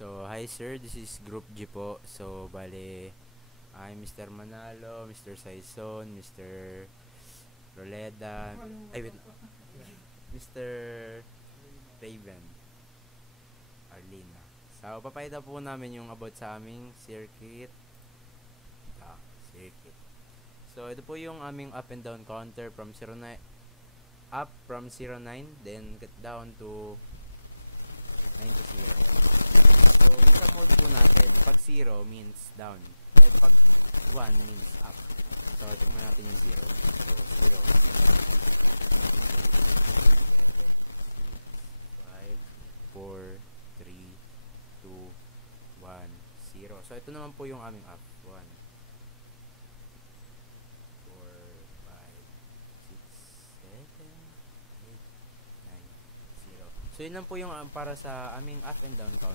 So, hi sir, this is Group G po. So, bale, I'm Mr. Manalo, Mr. Saison, Mr. Roleda, ay wait, Mr. Raven, Arlina. So, papayada po namin yung about sa aming circuit. Circuit. So, ito po yung aming up and down counter from 09, up from 09, then get down to 4, 3, 2, 1, 0. So, ito naman po yung aming up. 1, 4, 5, 6, 7, 8, 9, 0. So, yun lang po yung para sa aming up and down.